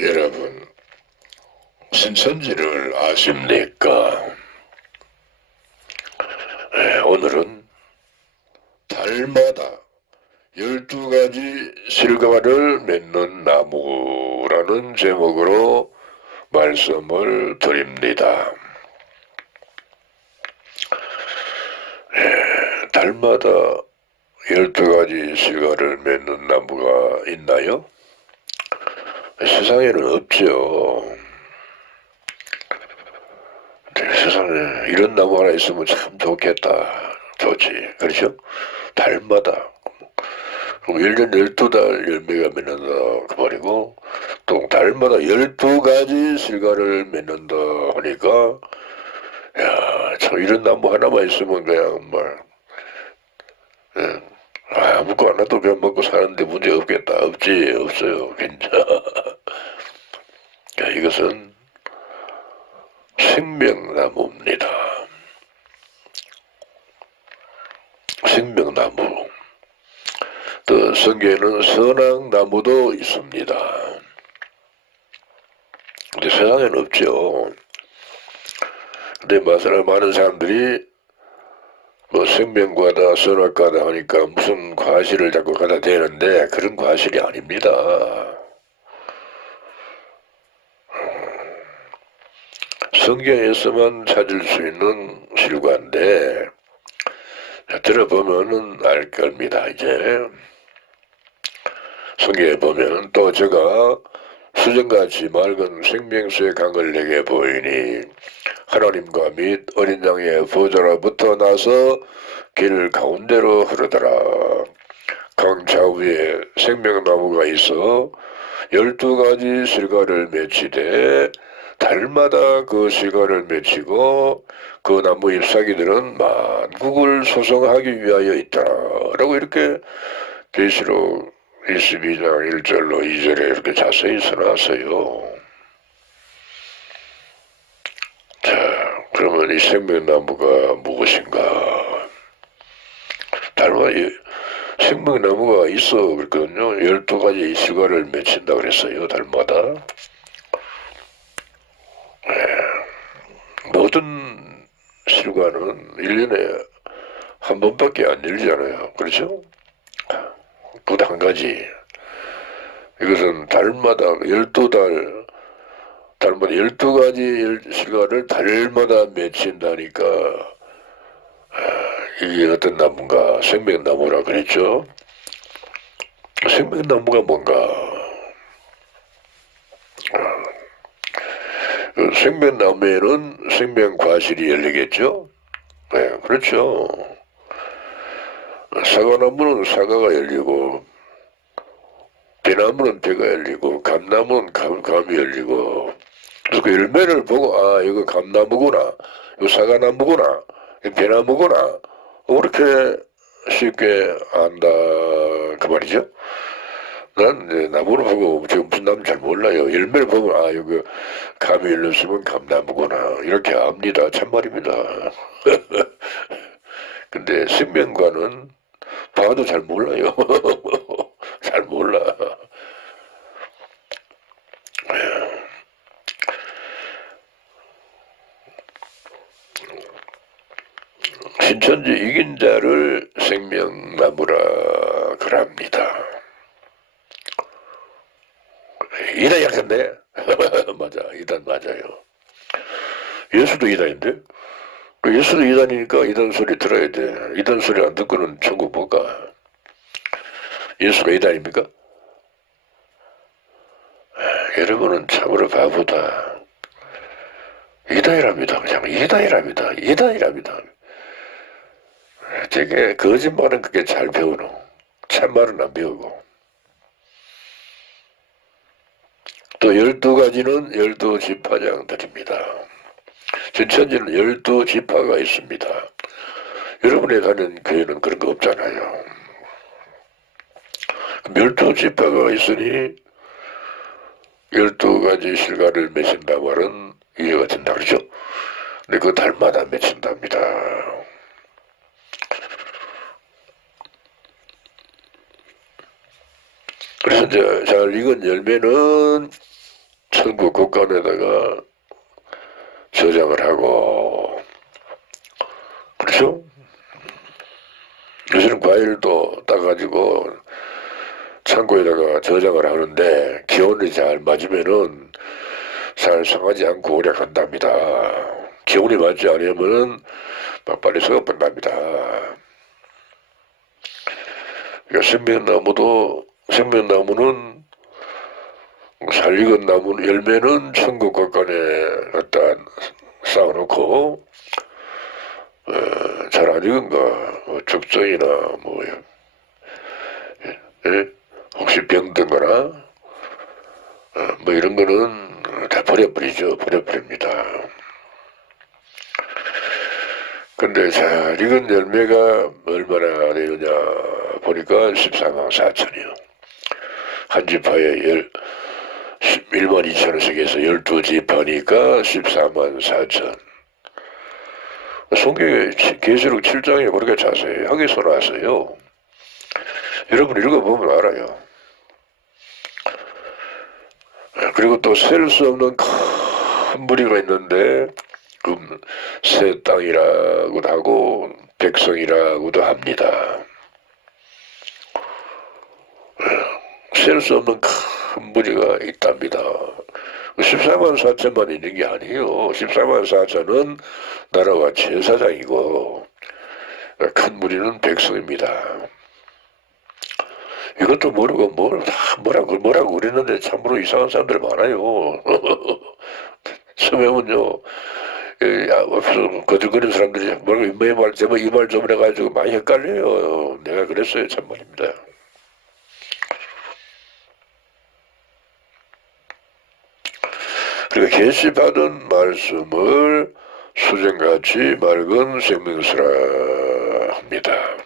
여러분, 신천지를 아십니까? 오늘은 달마다 12가지 실과를 맺는 나무라는 제목으로 말씀을 드립니다. 달마다 12가지 실과를 맺는 나무가 있나요? 세상에는 없죠. 세상에 이런 나무 하나 있으면 참 좋겠다. 좋지. 그렇죠? 달마다. 그럼 1년 12달 열매가 맺는다. 그 말이고, 또 달마다 12가지 실과를 맺는다 하니까, 야, 참 이런 나무 하나만 있으면 그냥 예, 아무것도 안 해도 그냥 먹고 사는데 문제 없겠다. 없지, 없어요. 괜찮아. 이것은 생명나무입니다. 생명나무. 또 성경에는 선악나무도 있습니다. 근데 세상에는 없죠. 근데 많은 사람들이 생명과다 선악과다 하니까 무슨 과실을 자꾸 갖다 대는데 그런 과실이 아닙니다. 성경에서만 찾을 수 있는 실과인데 들어보면은 알 겁니다. 이제 성경에 보면 또 제가 수정같이 맑은 생명수의 강을 내게 보이니 하나님과 및 어린 양의 보좌로부터 나서 길 가운데로 흐르더라. 강 좌우에 생명나무가 있어 12가지 실과를 맺히되 달마다 그 실과를 맺히고 그 나무 잎사귀들은 만국을 소성하기 위하여 있다 라고 이렇게 계시록 22장 1절로 2절에 이렇게 자세히 써놨어요. 자, 그러면 이 생명나무가 무엇인가? 달마 생명나무가 있어 그랬거든요. 12가지 실과를 맺힌다 그랬어요. 달마다. 모든 실과는 1년에 한 번밖에 안 열리잖아요. 그렇죠? 그것도 한 가지. 이것은 달마다 12달, 달마다 12가지 실과를 달마다 맺힌다니까, 이게 어떤 나무인가? 생명나무라 그랬죠? 생명나무가 뭔가? 생명나무에는 생명과실이 열리겠죠? 네, 그렇죠. 사과나무는 사과가 열리고, 대나무는 대가 열리고, 감나무는 감이 열리고, 그래서 그 열매를 보고, 아, 이거 감나무구나, 이거 사과나무구나, 이거 대나무구나, 그렇게 쉽게 안다, 그 말이죠. 난 이제 나무를 보고 지금 무슨 나무인지 잘 몰라요. 열매를 보면 아 이거 감이 열렸으면 감나무구나 이렇게 압니다. 참말입니다. 근데 생명과는 봐도 잘 몰라요. 잘 몰라. 신천지 이긴 자를 생명나무라 그럽니다. 이단 약한데? 맞아, 이단 맞아요. 예수도 이단인데? 예수도 이단이니까 이단 소리 들어야 돼. 이단 소리 안 듣고는 천국 못 가. 예수가 이단입니까? 여러분은 참으로 바보다. 이단이랍니다. 그냥 이단이랍니다. 이단이랍니다. 되게 거짓말은 그게 잘 배우노. 참말은 안 배우고. 또 12가지는 12지파장들입니다. 신천지는 12지파가 있습니다. 여러분이 가는 교회는 그런 거 없잖아요. 12지파가 있으니 12가지 실과를 맺힌다 말은 이해가 된다 그러죠. 근데 그 달마다 맺힌답니다. 그래서 이제 잘 익은 열매는 천국 곳간에다가 저장을 하고, 그렇죠? 요새는 과일도 따가지고 창고에다가 저장을 하는데 기온이 잘 맞으면은 잘 상하지 않고 오래 간답니다. 기온이 맞지 않으면은 막 빨리 썩어버린답니다. 그러니까 생명나무는 잘 익은 나무 열매는 천국 곳간에 갖다 쌓아놓고 잘 안 익은 거 적정이나 뭐 예? 혹시 병든 거나 뭐 이런 거는 다 버려버리죠. 버려버립니다. 근데 잘 익은 열매가 얼마나 되느냐 보니까 14만 4천이요. 한 지파에 1만 2천원씩해서 12지파니까 14만 4천. 성경에 계시록 7장에 그렇게 자세하게 써놨어요. 여러분 읽어보면 알아요. 그리고 또 셀 수 없는 큰 무리가 있는데 새 땅이라고도 하고 백성이라고도 합니다. 셀 수 없는 큰 무리가 있답니다. 14만 4천만 있는 게 아니에요. 14만 4천은 나라와 제사장이고 큰 무리는 백성입니다. 이것도 모르고 뭐라고 그랬는데 참으로 이상한 사람들 많아요. 처음에는요, 앞에서 거들거리는 사람들이 뭐라고 이 말 좀 해가지고 많이 헷갈려요. 내가 그랬어요. 참말입니다. 그리고 계시받은 말씀을 수정같이 맑은 생명수라 합니다.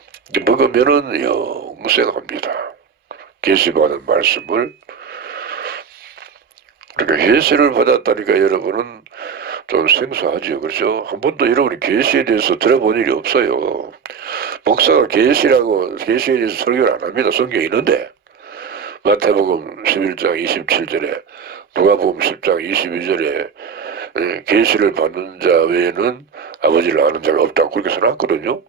먹으면은 영생합니다. 계시받은 말씀을. 그러니까 계시를 받았다니까 여러분은 좀 생소하죠. 그렇죠? 한 번도 여러분이 계시에 대해서 들어본 일이 없어요. 목사가 계시에 대해서 설교를 안 합니다. 성경에 있는데 마태복음 11장 27절에 누가복음 10장 22절에 계시를 받는 자 외에는 아버지를 아는 자가 없다고 그렇게 써놨거든요.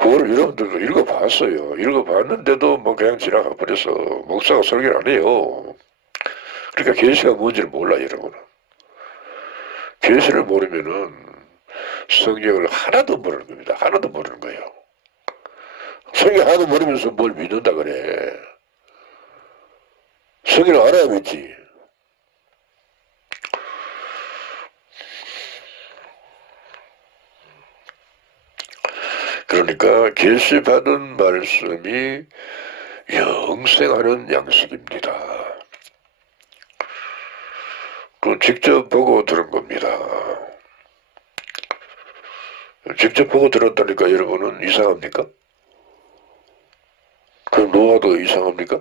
그거를 여러분들도 읽어봤어요. 읽어봤는데도 뭐 그냥 지나가 버려서 목사가 설교를 안 해요. 그러니까 계시가 뭔지를 몰라 여러분은. 계시를 모르면은 성경을 하나도 모르는 겁니다. 하나도 모르는 거예요. 성경 하나도 모르면서 뭘 믿는다 그래. 성경을 알아야 믿지. 그러니까 계시받은 말씀이 영생하는 양식입니다. 그 직접 보고 들은 겁니다. 직접 보고 들었다니까 여러분은 이상합니까? 그럼 노아도 이상합니까?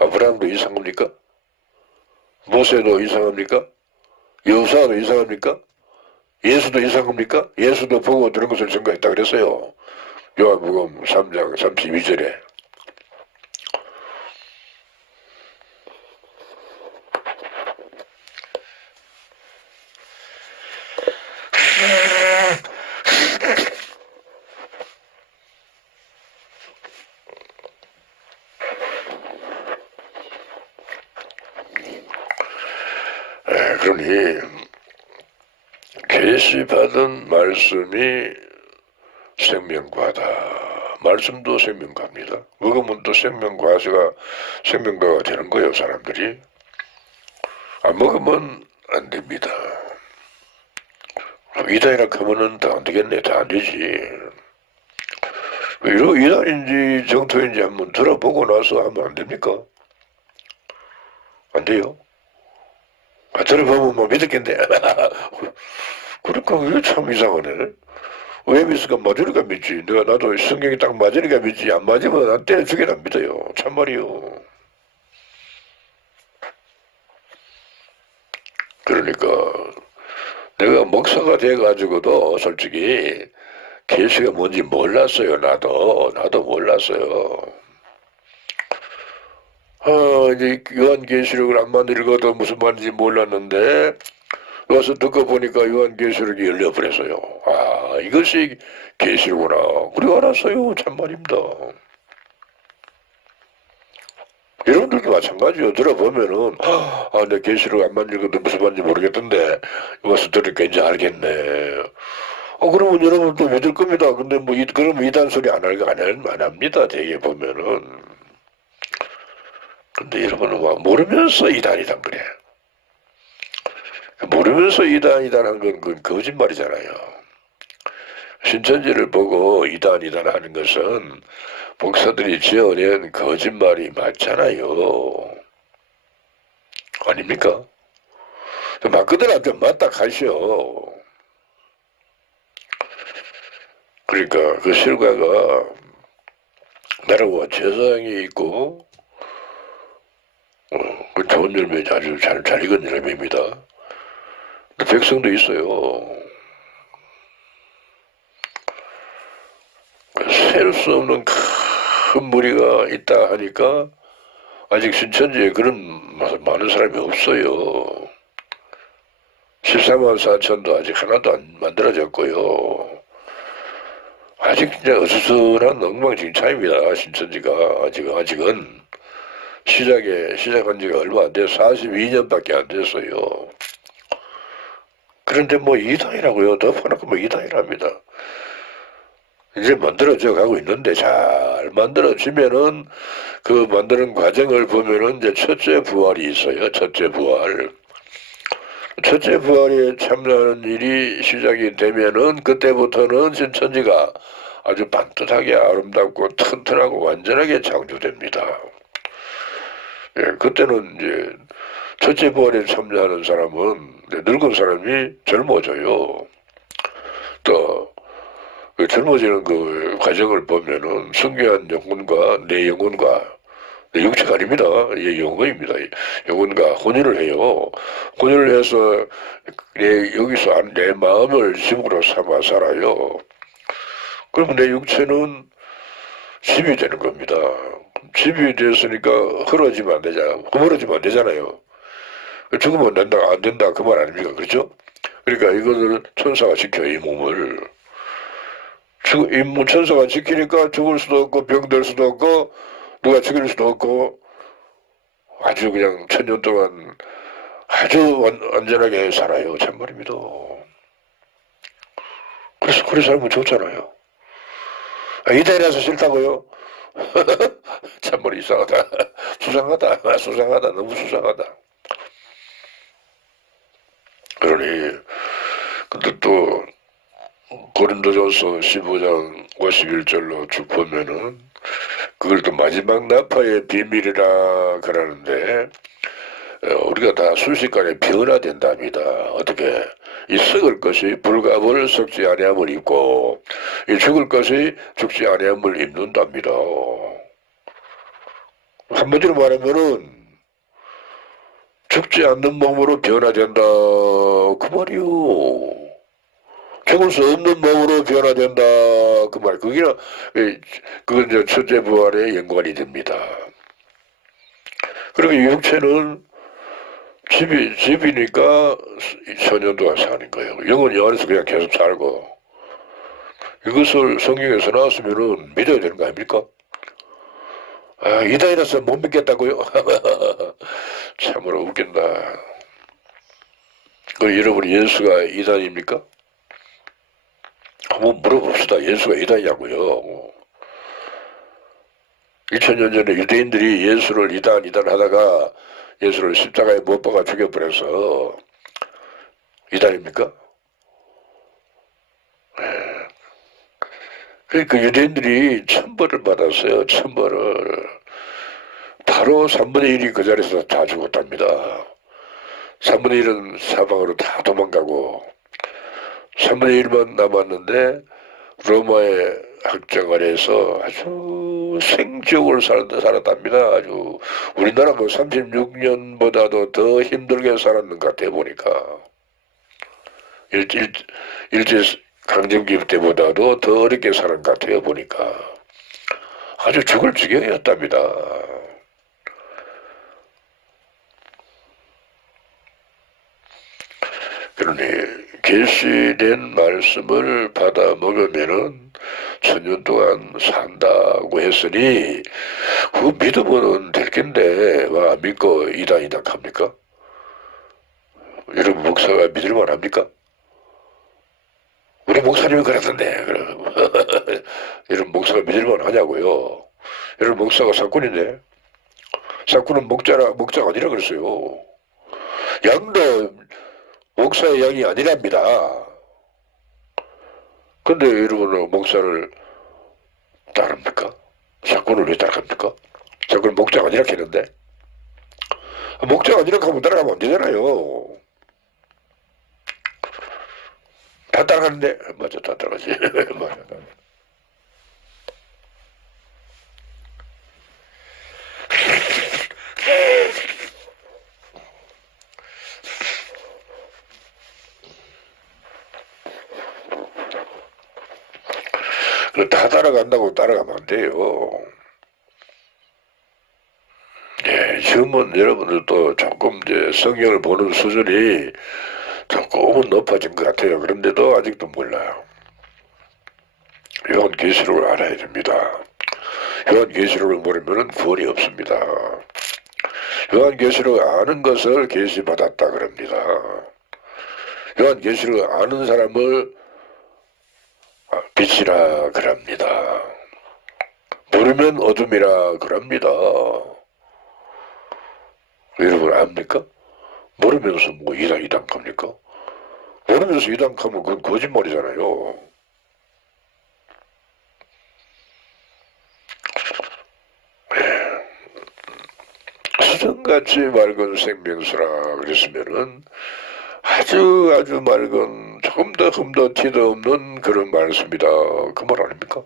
아브라함도 이상합니까? 모세도 이상합니까? 여호사도 이상합니까? 예수도 이상합니까? 예수도 보고 들은 것을 증거했다 그랬어요. 요한복음 3장 32절에. 그러니 계시받은 말씀이 생명과다. 말씀도 생명과입니다. 먹으면 또 생명과가 되는 거예요. 사람들이. 안 먹으면 안 됩니다. 이단이라 하면은 더 안 되겠네. 더 안 되지. 이단인지 정토인지 한번 들어보고 나서 하면 안 됩니까? 안 돼요? 들어보면 뭐 믿었겠네. 그러니까 이게 참 이상하네. 왜 믿을까? 맞으니까 믿지. 나도 성경이 딱 맞으니까 믿지. 안 맞으면 난 때려 죽여도 안 믿어요. 참말이요. 그러니까 내가 목사가 돼가지고도 솔직히 계시가 뭔지 몰랐어요. 나도 몰랐어요. 이제 요한계시록을 안만 읽어도 무슨 말인지 몰랐는데 와서 듣고 보니까 요한계시록이 열려버렸어요. 아, 이것이 계시구나. 그리고 알았어요. 참말입니다. 여러분들도 마찬가지요. 들어보면은 내 계시록 안만 읽어도 무슨 말인지 모르겠던데 와서 들으니까 이제 알겠네. 그러면 여러분도 믿을 겁니다. 근데 뭐 그러면 이단 소리 안 합니다. 되게 보면은. 근데 여러분은 막 모르면서 이단이단 그래. 모르면서 이단이단 건 거짓말이잖아요. 신천지를 보고 이단 하는 것은 목사들이 지어낸 거짓말이 맞잖아요. 아닙니까? 맞거들한테 맞다 가시오. 그러니까 그 실과가 나라와 재상이 있고 그 좋은 열매 아주 잘 익은 열매입니다. 백성도 있어요. 셀 수 없는 큰 무리가 있다 하니까 아직 신천지에 그런 많은 사람이 없어요. 14만 4천도 아직 하나도 안 만들어졌고요. 아직 진짜 어수선한 엉망진창입니다. 신천지가 아직은 시작한 지가 얼마 안 돼서 42년밖에 안 됐어요. 그런데 뭐 이단이라고요. 덮어놓고 뭐 이단이랍니다. 이제 만들어져 가고 있는데 잘 만들어지면은 그 만드는 과정을 보면은 이제 첫째 부활이 있어요. 첫째 부활. 첫째 부활에 참여하는 일이 시작이 되면은 그때부터는 신천지가 아주 반듯하게 아름답고 튼튼하고 완전하게 창조됩니다. 예, 그때는 이제 첫째 부활에 참여하는 사람은 늙은 사람이 젊어져요. 또 그 젊어지는 그 과정을 보면은 성교한 영혼과 내 영혼과 내 육체가 아닙니다. 예, 영혼입니다. 영혼과 혼인을 해요. 혼인을 해서 여기서 내 마음을 집으로 삼아 살아요. 그러면 내 육체는 집이 되는 겁니다. 집이 됐으니까 흐려지면 안 되잖아. 허물어지면 안 되잖아요. 죽으면 안 된다. 그 말 아닙니까? 그렇죠? 그러니까 이것을 천사가 지켜요, 이 몸을. 이 천사가 지키니까 죽을 수도 없고 병들 수도 없고 누가 죽일 수도 없고 아주 그냥 천년 동안 아주 안전하게 살아요. 참말입니다. 그래서 그래 살면 좋잖아요. 이달이라서 싫다고요? 참말 이상하다. 수상하다. 너무 수상하다. 그러니 근데 또 고린도전서 15장 51절로 쭉 보면은 그걸 또 마지막 나파의 비밀이라 그러는데 우리가 다 순식간에 변화된답니다. 어떻게? 이 썩을 것이 불갑을 썩지 아니함을 입고 이 죽을 것이 죽지 아니함을 입는답니다. 한마디로 말하면은 죽지 않는 몸으로 변화된다 그 말이요. 죽을 수 없는 몸으로 변화된다 그 말. 그건 이제 첫째 부활의 연관이 됩니다. 그리고 육체는 집이니까 천년 동안 사는 거예요. 영혼이 안에서 그냥 계속 살고. 이것을 성경에서 나왔으면은 믿어야 되는 거 아닙니까? 이단이라서 못 믿겠다고요? 참으로 웃긴다. 여러분 예수가 이단입니까? 한번 물어봅시다. 예수가 이단이냐고요. 2000년 전에 유대인들이 예수를 이단 하다가 예수를 십자가에 못 박아 죽여버려서 이단입니까? 그러니까 유대인들이 천벌을 받았어요. 천벌을. 바로 3분의 1이 그 자리에서 다 죽었답니다. 3분의 1은 사방으로 다 도망가고 3분의 1만 남았는데 로마의 학정 아래에서 아주 생지옥을 살았답니다. 아주 우리나라 뭐 36년보다도 더 힘들게 살았는 것 같아 보니까 일제 강점기 때보다도 더 어렵게 사는 것 같아요 보니까 아주 죽을 지경이었답니다. 그러니 계시된 말씀을 받아 먹으면은 천년 동안 산다고 했으니 그 믿으면 될 텐데 왜 안 믿고 이단이다 합니까? 여러분 목사가 믿을만 합니까? 우리 목사님이 그러던데 그럼 여러분 목사가 믿을만 하냐고요? 여러분 목사가 사꾼인데 사꾼은 목자가 아니라 그랬어요. 양도 목사의 양이 아니랍니다. 근데 여러분은 목사를 따릅니까? 사꾼을 왜 따라갑니까? 사꾼은 목자가 아니라 했는데 목자가 아니라 하면 따라가면 안 되잖아요. 다 따라가는데 맞아 다 따라가지. 맞아. 다 따라간다고 따라가면 안 돼요. 예, 지금은 여러분들도 조금 이제 성경을 보는 수준이 조금은 높아진 것 같아요. 그런데도 아직도 몰라요. 요한계시록을 알아야 됩니다. 요한계시록을 모르면 구원이 없습니다. 요한계시록을 아는 것을 계시받았다 그럽니다. 요한계시록을 아는 사람을 빛이라 그럽니다. 모르면 어둠이라 그럽니다. 여러분 압니까? 모르면서 뭐 이단 합니까? 모르면서 이단하면 그건 거짓말이잖아요. 수정같이 맑은 생명수라 그랬으면은 아주 맑은 조금 더 티도 없는 그런 말씀이다. 그 말 아닙니까?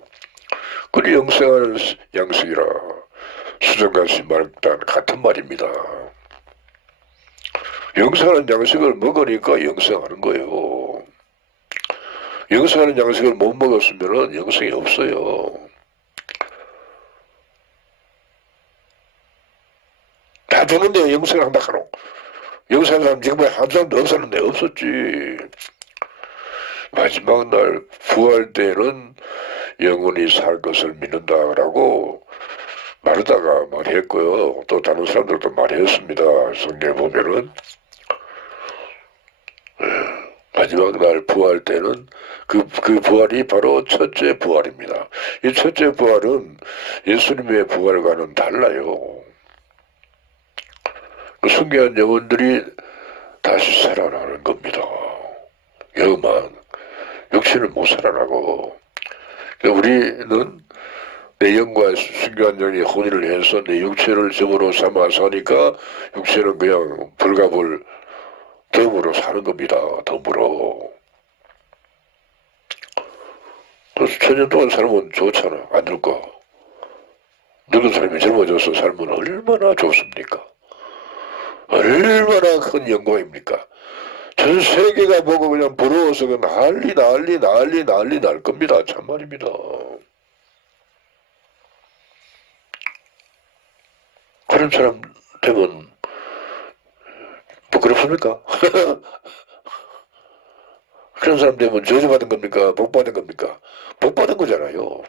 그리 영생하는 양식이라 수정같이 맑다 같은 말입니다. 영생하는 양식을 먹으니까 영생하는 거예요. 영생하는 양식을 못 먹었으면 영생이 없어요. 다 되는데 영생을 한다 하노. 영생하는 사람 지금까지 한 사람도 없었는데 없었지. 마지막 날 부활 때는 영원히 살 것을 믿는다라고 마르다가 말했고요. 또 다른 사람들도 말했습니다. 성경에 보면은 마지막 날 부활 때는 그 부활이 바로 첫째 부활입니다. 이 첫째 부활은 예수님의 부활과는 달라요. 그 순교한 영혼들이 다시 살아나는 겁니다. 여만 육신은 못 살아나고 우리는 내 영과 순교한 영이 혼인을 해서 내 육체를 점으로 삼아 사니까 육체는 그냥 불가불 덤으로 사는 겁니다. 덤으로. 그래서 천년 동안 살면 좋잖아. 안 늙고. 늙은 사람이 젊어져서 살면 얼마나 좋습니까? 얼마나 큰 영광입니까? 전 세계가 보고 그냥 부러워서 난리 날 겁니다. 참말입니다. 그런 사람 되면 부끄럽습니까? 그런 사람 되면 저주받은 겁니까? 복받은 겁니까? 복받은 거잖아요.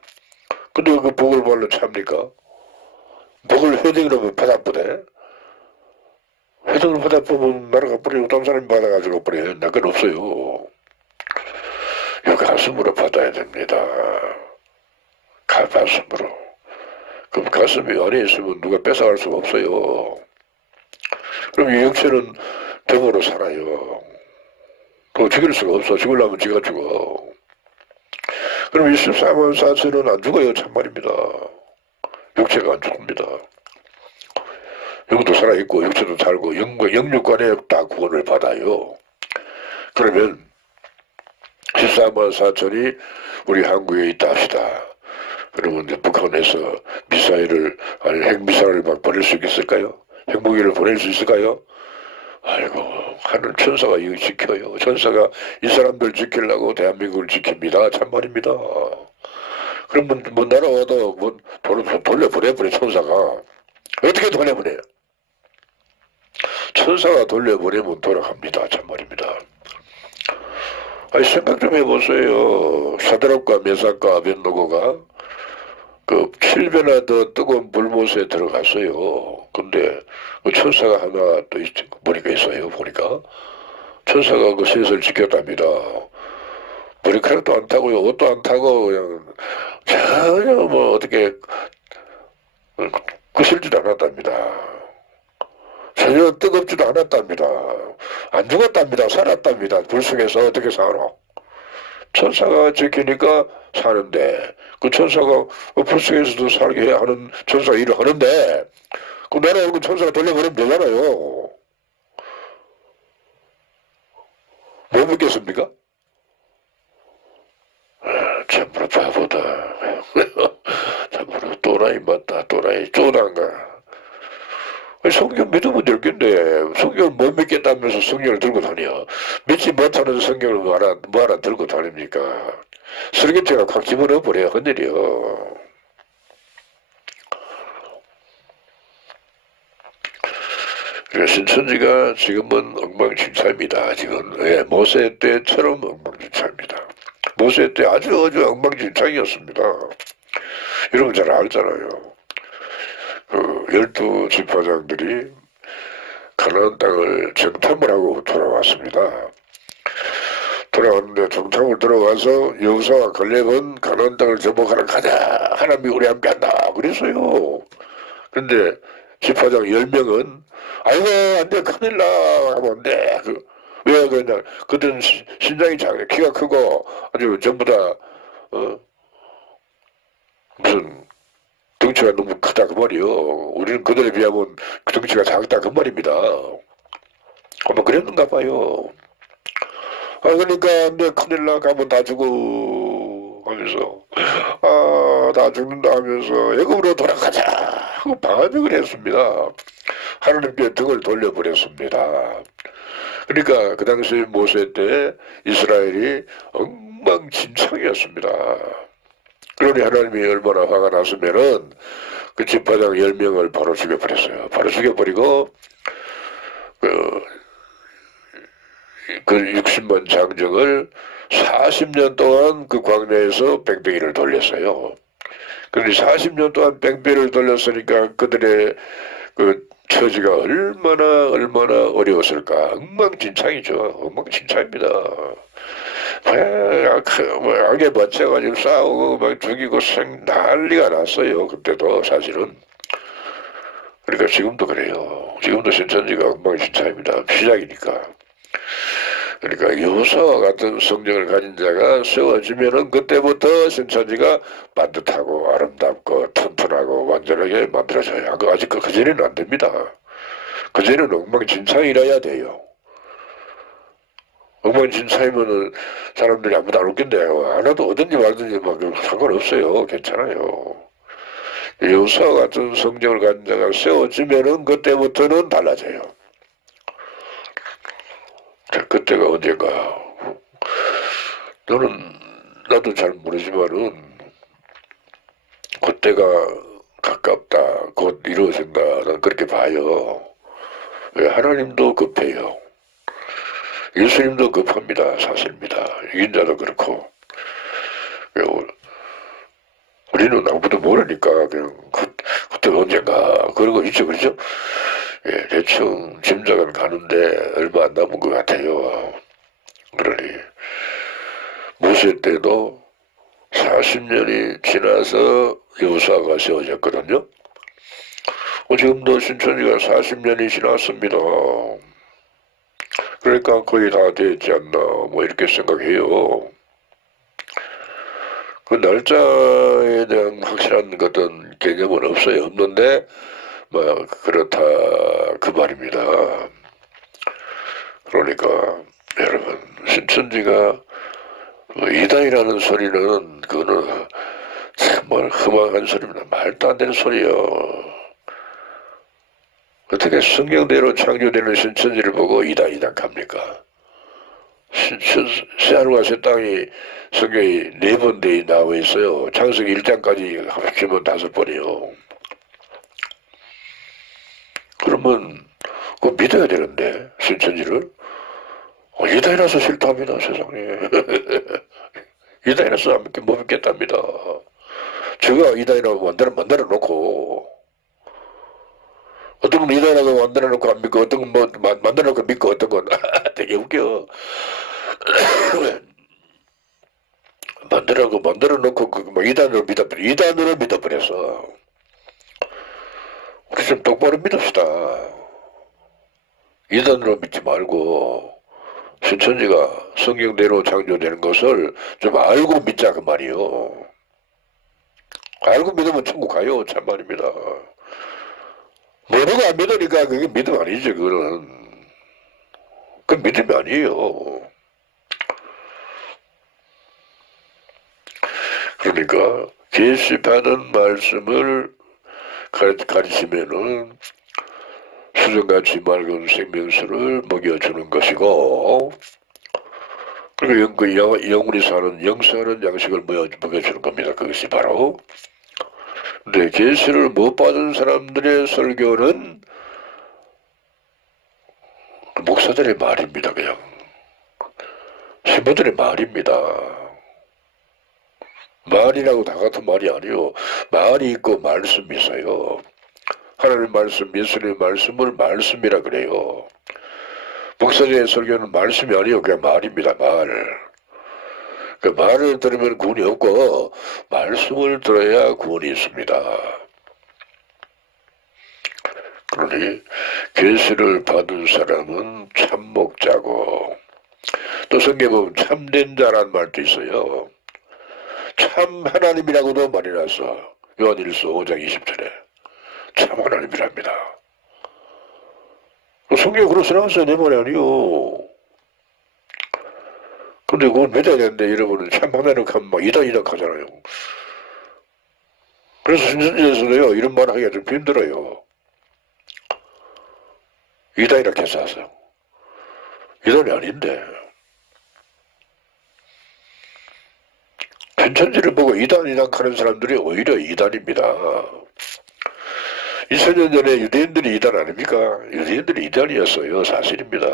근데 그 복을 말로 찹니까? 복을 회등으로 받아보대? 회등을 받아보면 나라가 버리고 다른 사람이 받아가지고 버려요. 나 그건 없어요. 이 가슴으로 받아야 됩니다. 가슴으로. 그럼 가슴이 안에 있으면 누가 뺏어갈 수가 없어요. 그럼 이 육체는 덤으로 살아요. 또 죽일 수가 없어. 죽으려면 지가 죽어. 그럼 24만 4천은 안 죽어요. 참말입니다. 육체가 안 죽습니다. 영도 살아있고 육체도 살고 영육간에 다 구원을 받아요. 그러면 14만 4천이 우리 한국에 있다 합시다. 그러면 이제 북한에서 미사일을 아니 핵미사일을 막 보낼 수 있을까요? 핵무기를 보낼 수 있을까요? 아이고 하늘 천사가 이거 지켜요. 천사가 이 사람들 지키려고 대한민국을 지킵니다. 참말입니다. 그러면 뭐 날아와도 뭐 돌려보내버려 천사가. 어떻게 돌려보내요? 천사가 돌려보내면 돌아갑니다. 참말입니다. 아니, 생각 좀 해보세요. 사드락과 메삭과 아벳노고가 그 7배나 더 뜨거운 불못에 들어갔어요. 근데 그 천사가 하나 또 보니까 있어요. 보니까 천사가 그 셋을 지켰답니다. 머리카락도 안 타고요, 옷도 안 타고 그냥 전혀 뭐 어떻게 거슬지도 않았답니다. 전혀 뜨겁지도 않았답니다. 안 죽었답니다. 살았답니다. 불 속에서 어떻게 살아? 천사가 지키니까 사는데 그 천사가 불 속에서도 살게 하는 천사 일을 하는데 그 나라에 그 천사가 돌려버리면 되잖아요. 뭐 묻겠습니까? 참으로 바보다. 참으로 또라이 맞다. 또라이 쪼단가. 성경 믿으면 될 건데 성경을 못 믿겠다면서 성경을 들고 다녀. 믿지 못하는 성경을 뭐하나 들고 다닙니까? 쓰레기통에 확 집어넣어버려야 헌일이요. 신천지가 지금은 엉망진창입니다. 지금 모세 때처럼 엉망진창입니다. 모세 때 아주 엉망진창이었습니다. 여러분 잘 알잖아요. 그 12지파장들이 가나안 땅을 정탐을 하고 돌아왔습니다. 돌아왔는데 정탐을 들어가서 여호수아와 갈렙은 가나안 땅을 정복하러 가자. 하나님이 우리 함께 한다. 그랬어요. 근데 지파장 10명은 아이고 안돼 큰일 나 하면 안돼. 왜 그러냐. 그들은 신장이 작네. 키가 크고 아주 전부 다 무슨 덩치가 너무 크다 그 말이요. 우리는 그들에 비하면 그 덩치가 작다 그 말입니다. 아마 그랬는가 봐요. 아 그러니까 내 큰일 나 가면 다 죽어 하면서 다 죽는다 하면서 애굽으로 돌아가자 하고 반역을 했습니다. 하나님께 등을 돌려버렸습니다. 그러니까 그 당시 모세 때 이스라엘이 엉망진창이었습니다. 그러니 하나님이 얼마나 화가 났으면은 그 지파장 10명을 바로 죽여버렸어요. 바로 죽여버리고 그 60만 장정을 40년 동안 그 광야에서 뺑뺑이를 돌렸어요. 그런데 40년 동안 뺑뺑이를 돌렸으니까 그들의 그 처지가 얼마나 어려웠을까. 엉망진창이죠. 엉망진창입니다. 악에 맞춰가지고 싸우고 막 죽이고 난리가 났어요. 그때도 사실은. 그러니까 지금도 그래요. 지금도 신천지가 엉망진창입니다. 시작이니까. 그러니까 여호수아와 같은 성령을 가진 자가 세워지면은 그때부터 신천지가 반듯하고 아름답고 튼튼하고 완전하게 만들어져요. 아직 그전에는 안 됩니다. 그전에는 엉망진창이라야 돼요. 엉망진창이면은 사람들이 아무도 안 웃긴대요. 안 와도 어든지 말든지 막 상관없어요. 괜찮아요. 여호수아와 같은 성령을 가진 자가 세워지면은 그때부터는 달라져요. 자, 그때가 언젠가. 나도 잘 모르지만은, 그때가 가깝다, 곧 이루어진다, 난 그렇게 봐요. 왜 하나님도 급해요. 예수님도 급합니다. 사실입니다. 이긴 자도 그렇고. 우리는 아무도 모르니까, 그냥, 그때가 언젠가, 그러고 있죠, 그렇죠? 예, 대충 짐작은 가는데 얼마 안 남은 것 같아요. 그러니 모세 때도 40년이 지나서 여호수아가 세워졌거든요. 지금도 신천지가 40년이 지났습니다. 그러니까 거의 다 됐지 않나 뭐 이렇게 생각해요. 그 날짜에 대한 확실한 어떤 개념은 없는데 뭐 그렇다 그 말입니다. 그러니까 여러분 신천지가 이단이라는 소리는 그거는 정말 흠악한 소리입니다. 말도 안 되는 소리요. 어떻게 성경대로 창조되는 신천지를 보고 이단 갑니까? 새하늘과 새 땅이 성경이 4번 나와 있어요. 창세기 1장까지 합치면 5번이요. 그러면 그거 믿어야 되는데 신천지를 이다이라서 싫답니다, 세상에. 이다이라서 못 믿겠답니다. 제가 이다이라고 만들어 놓고, 어떤 건 이다이라고 만들어 놓고 안 믿고, 어떤 건 뭐, 만들어 놓고 믿고, 어떤 건, 되게 웃겨. 만들어 놓고, 이단으로 믿어버렸어. 우리 좀 똑바로 믿읍시다. 이단으로 믿지 말고, 신천지가 성경대로 창조되는 것을 좀 알고 믿자, 그 말이요. 알고 믿으면 천국 가요, 참말입니다. 모르고 안 믿으니까 그게 믿음 아니죠, 그거는. 그건 믿음이 아니에요. 그러니까, 계시받은 말씀을 가르치면은, 수정같이 맑은 생명수를 먹여주는 것이고, 그리고 그 영혼이 사는 영사하는 양식을 먹여주는 겁니다. 그것이 바로. 근데 계시를 못 받은 사람들의 설교는 목사들의 말입니다. 그냥 신부들의 말입니다. 말이라고 다 같은 말이 아니요. 말이 있고 말씀이 있어요. 하나님 말씀, 예수님의 말씀을 말씀이라 그래요. 목사들의 설교는 말씀이 아니요. 그냥 말입니다. 말. 그 말을 들으면 구원이 없고 말씀을 들어야 구원이 있습니다. 그러니 계시를 받은 사람은 참목자고, 또 성경에 보면 참된 자라는 말도 있어요. 참 하나님이라고도 말이 나서 요한일서 5장 20절에 참 하나님이랍니다. 성경에 그렇게 나왔어요. 내 말이 아니요. 근데 그건 믿어야 되는데 여러분은 참 하나님 하면 막 이다 하잖아요. 그래서 신천지에서도요 이런 말 하기가 좀 힘들어요. 이단이라 해서 하세요. 이단이 아닌데. 신천지를 보고 이단이라 하는 사람들이 오히려 이단입니다. 2000년 전에 유대인들이 이단 아닙니까? 유대인들이 이단이었어요. 사실입니다.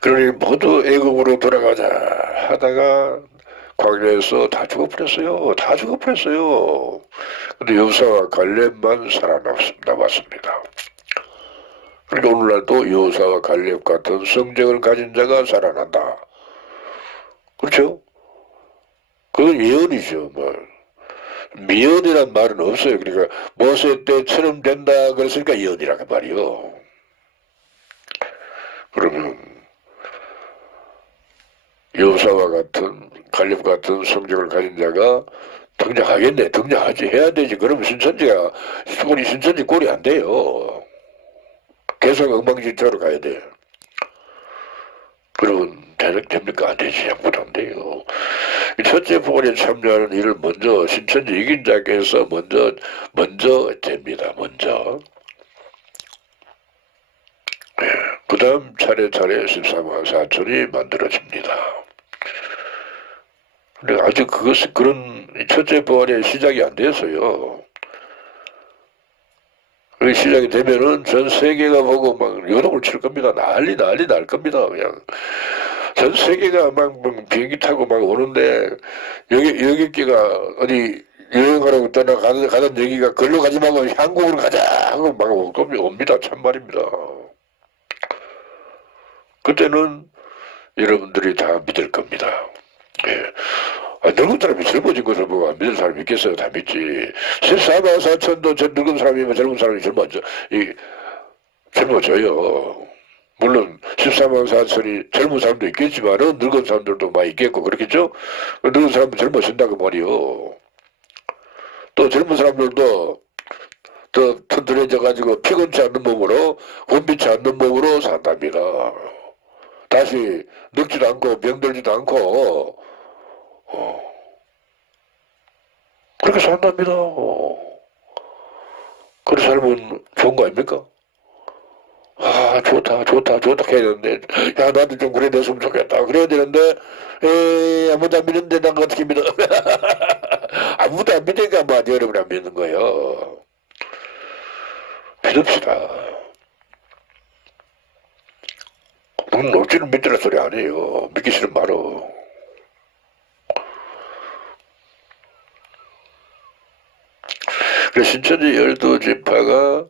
그러니 모두 애국으로 돌아가자 하다가 광야에서 다 죽어버렸어요. 다 죽어버렸어요. 근데 여호사와 갈렙만 살아남았습니다. 그러니까 오늘날도 여호사와 갈렙 같은 성정을 가진 자가 살아난다. 그렇죠? 그건 예언이죠. 뭐. 미언이란 말은 없어요. 그러니까 모세 때처럼 된다 그랬으니까 예언이란 말이요. 그러면 여호사와 같은 갈렙 같은 성정을 가진 자가 등장하겠네. 등장하지. 해야 되지. 그러면 신천지 꼴이 안 돼요. 계속 엉망진창으로 가야 돼. 그러면 됩니까? 안 되지. 아무도 안 돼요. 첫째 부분에 참여하는 일을 먼저 신천지 이긴 자께서 먼저 됩니다. 먼저. 네. 그 다음 차례차례 14만 4천이 만들어집니다. 근데 아직 그런 첫째 부활의 시작이 안 돼서요. 그 시작이 되면은 전 세계가 보고 막 요동을 칠 겁니다. 난리 날 겁니다. 그냥. 전 세계가 막 비행기 타고 막 오는데 여객기가 어디 여행하라고 가던 여기가 걸로 가지 말고 한국으로 가자 하고 막 옵니다. 참말입니다. 그때는 여러분들이 다 믿을 겁니다. 예. 늙은 사람이 젊어진 것을 보고 안 믿을 사람이 있겠어요? 다 믿지. 14만 4천도 늙은 사람이면 젊은 사람이 젊어져요. 물론 14만 4천이 젊은 사람도 있겠지만은 늙은 사람들도 많이 있겠고 그렇겠죠? 늙은 사람은 젊어진다고 말이요. 또 젊은 사람들도 더 튼튼해져가지고 피곤치 않는 몸으로 곤비치 않는 몸으로 산답니다. 다시 늙지도 않고 병들지도 않고 그렇게 산답니다. 그렇게 살면 좋은 거 아닙니까? 아, 좋다 해야 되는데, 야, 나도 좀 그래 됐으면 좋겠다. 그래야 되는데, 아무도 안 믿는데 난 어떻게 믿어? 아무도 안 믿으니까 뭐 여러분 안 믿는 거예요. 믿읍시다. 그건 억지로 믿으라 소리 아니에요. 믿기 싫으면 말어. 그래서 신천지 12지파가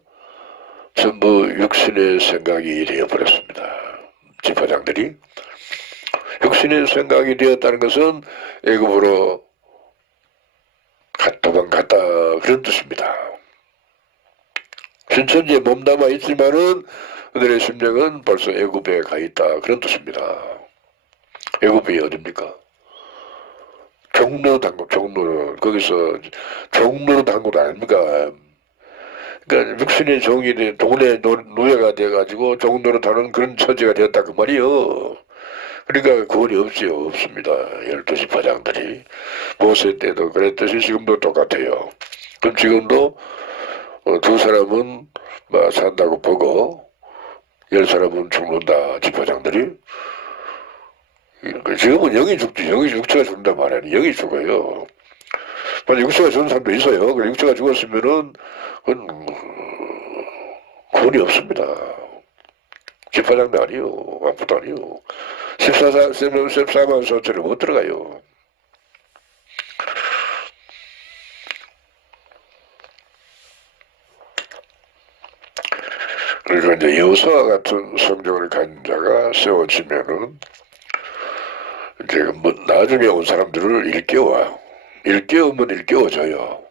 전부 육신의 생각이 되어버렸습니다. 지파장들이. 육신의 생각이 되었다는 것은 애굽으로 도망갔다 그런 뜻입니다. 신천지에 몸담아 있지만은 그들의 심령은 벌써 애굽에 가 있다 그런 뜻입니다. 애굽이 어딥니까? 종로 당국, 종로는 거기서 종로 당국 아닙니까? 그러니까 육신의 종이 돼 동네 노예가 돼가지고 종로로 타는 그런 처지가 되었다 그 말이요. 그러니까 구원이 없지요. 없습니다. 12지파장들이 모세 때도 그랬듯이 지금도 똑같아요. 그럼 지금도 두 사람은 산다고 보고 10사람은 죽는다 지파장들이. 지금은 영이 죽지. 영이 육체가 죽는단 말이야. 영이 죽어요. 만약 육체가 죽는 사람도 있어요. 그 육체가 죽었으면은 그건 구원이 없습니다. 지파장도 아니요. 아무것도 아니요. 14만 소천에 못 들어가요. 그러니까 이제 여호수아 같은 성경을 가진 자가 세워지면은 이제 뭐 나중에 온 사람들을 일깨워요. 일깨우면 일깨워져요.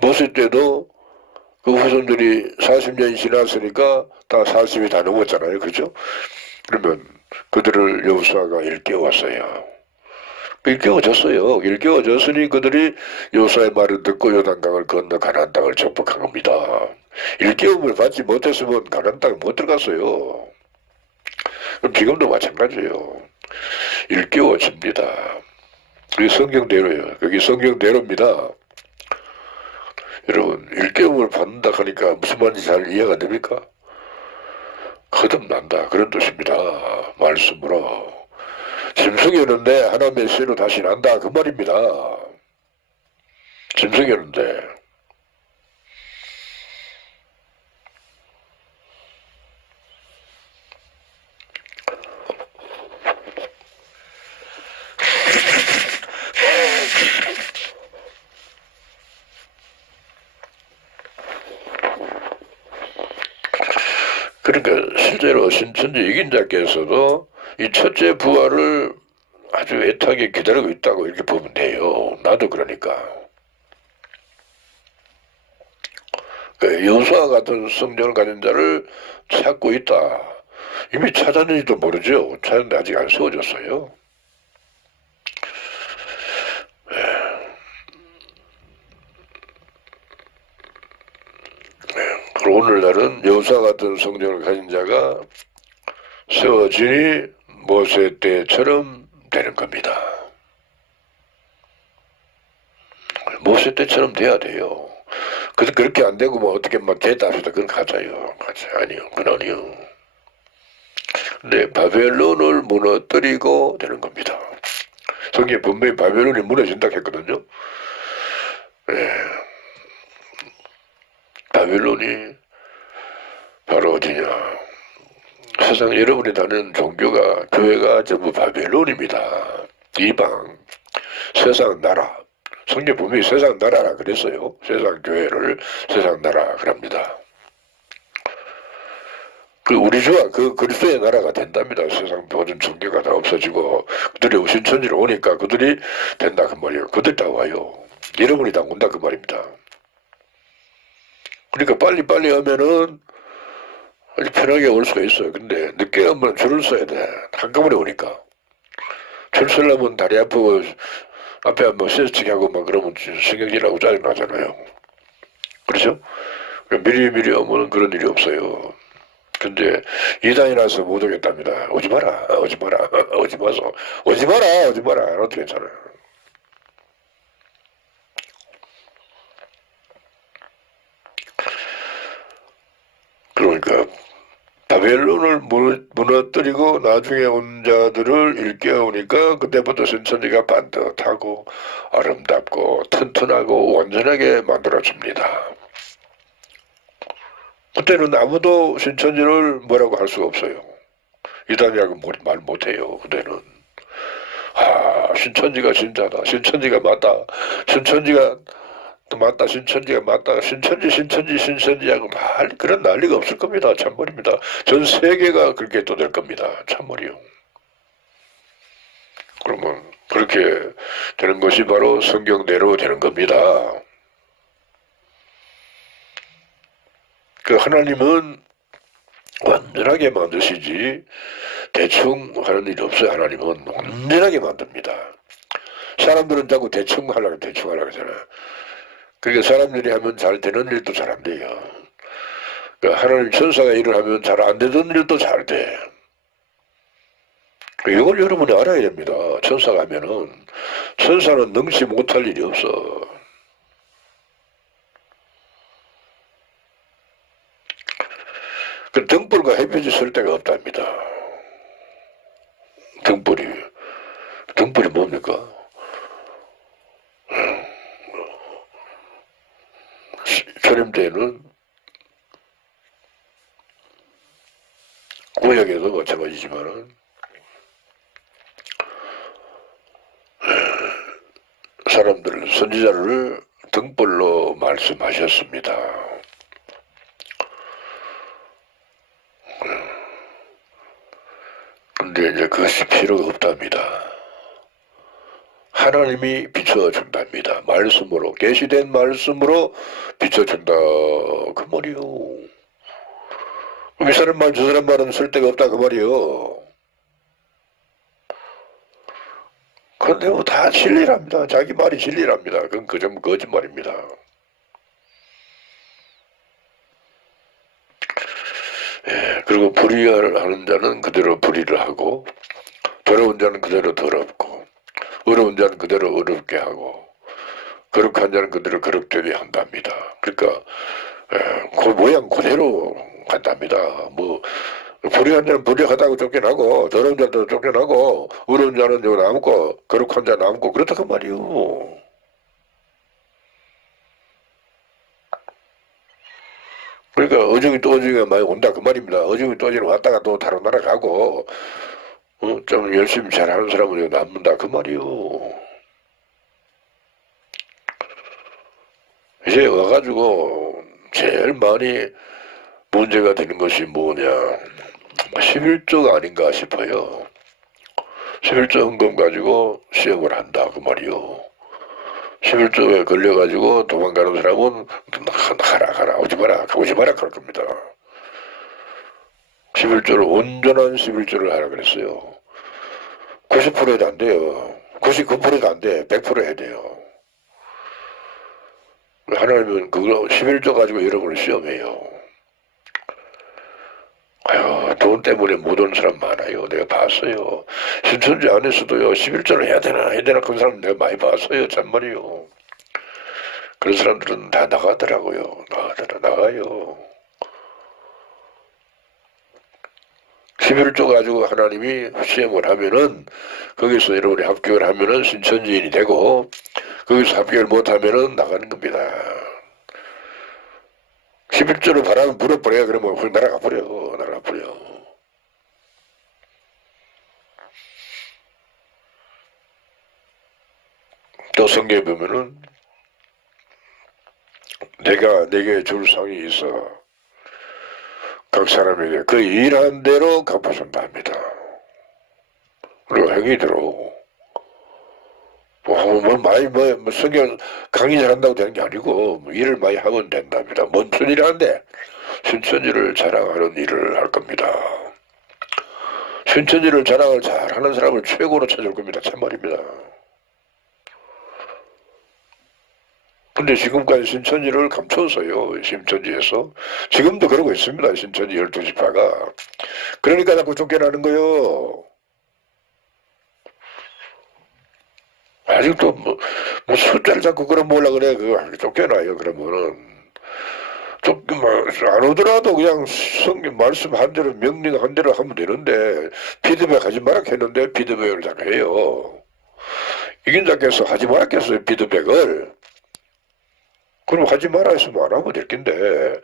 모세 때도 그 후손들이 40년이 지났으니까 다 40이 다 넘었잖아요. 그죠? 그러면 그들을 여호수아가 일깨웠어요. 일깨워졌어요. 일깨워졌으니 그들이 여호수아의 말을 듣고 요단강을 건너 가나안 땅을 정복한 겁니다. 일깨움을 받지 못했으면 가나안 땅에 못 들어갔어요. 그럼 지금도 마찬가지예요. 일깨워집니다. 그게 성경대로예요. 그게 성경대로입니다. 여러분 일깨움을 받는다 하니까 무슨 말인지 잘 이해가 됩니까? 거듭난다 그런 뜻입니다. 말씀으로. 짐승이었는데 하나님의 씨로 다시 난다 그 말입니다. 짐승이었는데 그러니까 실제로 신천지 이긴 자께서도 이 첫째 부활을 아주 애타게 기다리고 있다고 이렇게 보면 돼요. 나도 그러니까. 여호수아 같은 성령을 가진 자를 찾고 있다. 이미 찾았는지도 모르죠. 찾았는데 아직 안 세워졌어요. 오늘날은 여호수아 같은 성령을 가진 자가 세워지니 모세 때처럼 되는 겁니다. 모세 때처럼 돼야 돼요. 그렇게 안 되고 뭐 어떻게 막 됐다 합시다. 그건 가짜요. 가짜 아니요. 그건 아니요. 근데 바벨론을 무너뜨리고 되는 겁니다. 성경에 분명히 바벨론이 무너진다 했거든요. 네. 바벨론이 바로 어디냐. 세상 여러분이 다니는 종교가 교회가 전부 바벨론입니다. 이방 세상 나라. 성경 분명히 세상 나라라 그랬어요. 세상 교회를 세상 나라 그럽니다. 그 우리 주와 그 그리스도의 나라가 된답니다. 세상 모든 종교가 다 없어지고 그들이 신천지로 오니까 그들이 된다 그 말이에요. 그들 다 와요. 여러분이 다 온다 그 말입니다. 그러니까 빨리빨리 하면은 아주 편하게 올 수가 있어요. 근데 늦게 오면 줄을 서야 돼. 한꺼번에 오니까. 줄 서려면 다리 아프고 앞에 한번 세스치기 하고 막 그러면 신경질하고 짜증나잖아요. 그렇죠? 미리미리 오면 그런 일이 없어요. 근데 이단이라서 못 오겠답니다. 오지 마라, 오지 마라, 오지 마서, 오지 마라, 오지 마라. 안 와도 괜찮아요. 그러니까 바벨론을 무너뜨리고 나중에 온 자들을 일깨우니까 그때부터 신천지가 반듯하고 아름답고 튼튼하고 완전하게 만들어집니다. 그때는 아무도 신천지를 뭐라고 할 수가 없어요. 이단이라고 말 못해요. 그대는. 아, 신천지가 진짜다. 신천지가 맞다. 신천지가 또 맞다. 신천지가 맞다. 신천지 하고 그런 난리가 없을 겁니다. 참말입니다. 전 세계가 그렇게 또 될 겁니다. 참말이요. 그러면 그렇게 되는 것이 바로 성경대로 되는 겁니다. 그 하나님은 완전하게 만드시지 대충 하는 일이 없어요. 하나님은 완전하게 만듭니다. 사람들은 자꾸 대충 하려고 하잖아. 그러니까 사람들이 하면 잘 되는 일도 잘 안 돼요. 그러니까 하나님 천사가 일을 하면 잘 안 되던 일도 잘 돼. 이걸 여러분이 알아야 됩니다. 천사가 하면은 천사는 능치 못할 일이 없어. 그 등불과 햇빛이 쓸 데가 없답니다. 등불이 뭡니까? 초림 때는 구약에도 마찬가지지만은 사람들 선지자를 등불로 말씀하셨습니다. 근데 이제 그것이 필요가 없답니다. 하나님이 비춰준답니다. 말씀으로, 계시된 말씀으로 비춰준다. 그 말이요. 이 사람 말, 저 사람 말은 쓸데가 없다. 그 말이요. 그런데 뭐 다 진리랍니다. 자기 말이 진리랍니다. 그건 그좀 거짓말입니다. 예, 그리고 불의하는 자는 그대로 불의를 하고, 더러운 자는 그대로 더럽고, 어려운 자는 그대로 어렵게 하고, 거룩한 자는 그대로 거룩되게 한답니다. 그러니까 그 모양 그대로 간답니다. 뭐 불의한 자는 불의하다고 쫓겨나고, 더러운 자도 쫓겨나고, 어려운 자는 남고, 거룩한 자는 남고, 그렇다 그 말이요. 그러니까 어중이 또 어중이가 많이 온다 그 말입니다. 어중이 또 어중이 왔다가 또 다른 나라 가고, 좀 열심히 잘하는 사람은 남는다 그 말이요. 이제 와가지고 제일 많이 문제가 되는 것이 뭐냐, 11조가 아닌가 싶어요. 11조 헌금 가지고 시험을 한다 그 말이요. 11조에 걸려가지고 도망가는 사람은 가라 오지 마라 그럴 겁니다. 11조를 온전한 11조를 하라 그랬어요. 90%도 안 돼요. 99%도 안 돼. 100% 해야 돼요. 하나님은 그거 11조 가지고 여러분을 시험해요. 아유, 돈 때문에 못 오는 사람 많아요. 내가 봤어요. 신천지 안에서도요, 11조를 해야 되나 그런 사람 내가 많이 봤어요. 참말이요. 그런 사람들은 다 나가더라고요. 나가요. 11조 가지고 하나님이 시험을 하면은, 거기서 여러분이 합격을 하면은 신천지인이 되고, 거기서 합격을 못하면은 나가는 겁니다. 11조를 바라면 물어버려요. 그러면 확 날아가 버려. 또 성경에 보면은 내게 줄 상이 있어. 각 사람에게 그 일한 대로 갚아준다 합니다. 그리고 행위대로. 성경 강의 잘한다고 되는 게 아니고, 일을 많이 하면 된답니다. 뭔 일을 하는데? 신천지를 자랑하는 일을 할 겁니다. 신천지를 자랑을 잘하는 사람을 최고로 찾을 겁니다. 참말입니다. 근데 지금까지 신천지를 감춰서요. 신천지에서. 지금도 그러고 있습니다. 신천지 12지파가. 그러니까 자꾸 쫓겨나는 거요. 아직도 뭐 숫자를 자꾸 그럼 몰라 그래. 그거 쫓겨나요. 그러면은. 안 오더라도 그냥 성경 말씀 한 대로 명령 한 대로 하면 되는데, 피드백 하지 마라 했는데 피드백을 자꾸 해요. 이긴 자께서 하지 마라 했어요. 피드백을. 그럼 하지 마라 했으면 안 하면 될 텐데,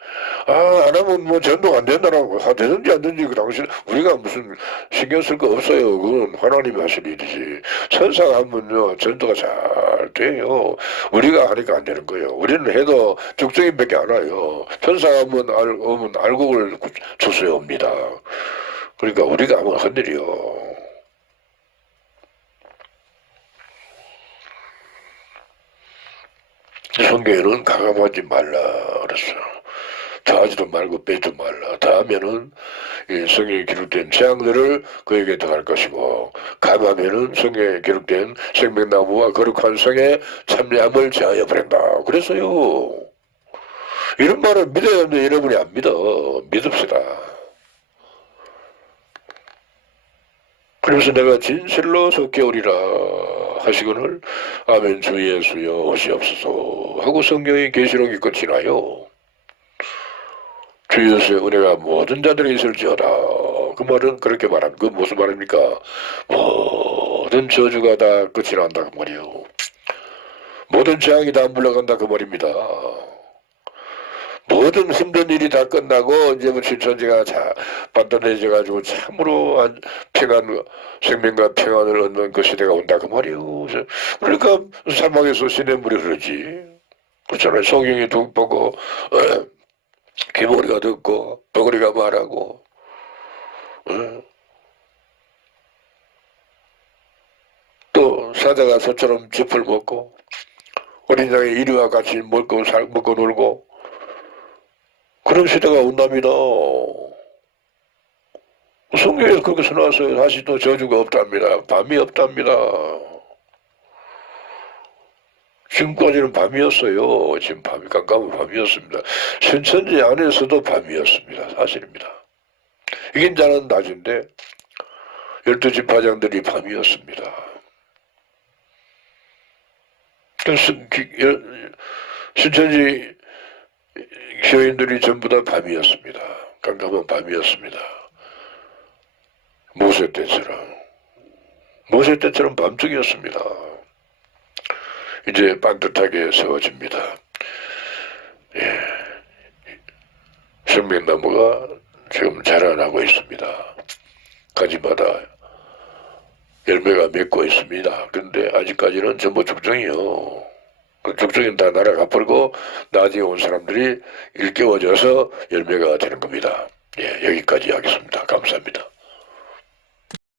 안 하면 뭐 전도가 안 된다라고, 되든지 안 되든지, 그 당신, 우리가 무슨 신경 쓸 거 없어요. 그건 하나님이 하실 일이지. 천사가 하면요, 전도가 잘 돼요. 우리가 하니까 안 되는 거예요. 우리는 해도 적정인밖에 안 와요. 천사가 오면 알곡을 주스에 옵니다. 그러니까 우리가 하면 흔들이요. 성경에는 가감하지 말라 그랬어요. 더하지도 말고 빼지 말라. 더하면은 성경에 기록된 재앙들을 그에게 더할 것이고, 감하면은 성경에 기록된 생명나무와 거룩한 성에 참여함을 제하여 버린다. 그래서요, 이런 말을 믿어야 하는데 여러분이 안 믿어. 믿읍시다. 그래서 내가 진실로 속개오리라 하시거늘 아멘 주 예수여 오시옵소서 하고 성경의 계시록이 끝이 나요. 주 예수의 은혜가 모든 자들에게 있을지어다. 그 말은 그렇게 말한 그 무슨 말입니까? 모든 저주가 다 끝이 난다 그 말이요. 모든 재앙이 다 물러간다 그 말입니다. 모든 힘든 일이 다 끝나고 이제 뭐 신천지가 단단해져가지고 참으로 평안, 생명과 평안을 얻는 그 시대가 온다 그 말이요. 그러니까 사막에서 시냇물이 흐르지. 그렇잖아요. 성경이 보고 귀머리가 듣고 버거리가 말하고 또 사자가 소처럼 즙을 먹고 어린 양의 이리와 같이 먹고 놀고 그런 시대가 온답니다. 성경에서 그렇게 써놨어요. 다시 또 저주가 없답니다. 밤이 없답니다. 지금까지는 밤이었어요. 지금 밤이 깜깜한 밤이었습니다. 신천지 안에서도 밤이었습니다. 사실입니다. 이긴 자는 낮인데 12지파장들이 밤이었습니다. 신천지 교인들이 전부 다 밤이었습니다. 깜깜한 밤이었습니다. 모세 때처럼 밤중이었습니다. 이제 반듯하게 세워집니다. 예. 생명나무가 지금 자라나고 있습니다. 가지마다 열매가 맺고 있습니다. 그런데 아직까지는 전부 죽정이요. 그 죽정은 다 날아가 버리고 나중에 온 사람들이 일깨워져서 열매가 되는 겁니다. 예, 여기까지 하겠습니다. 감사합니다.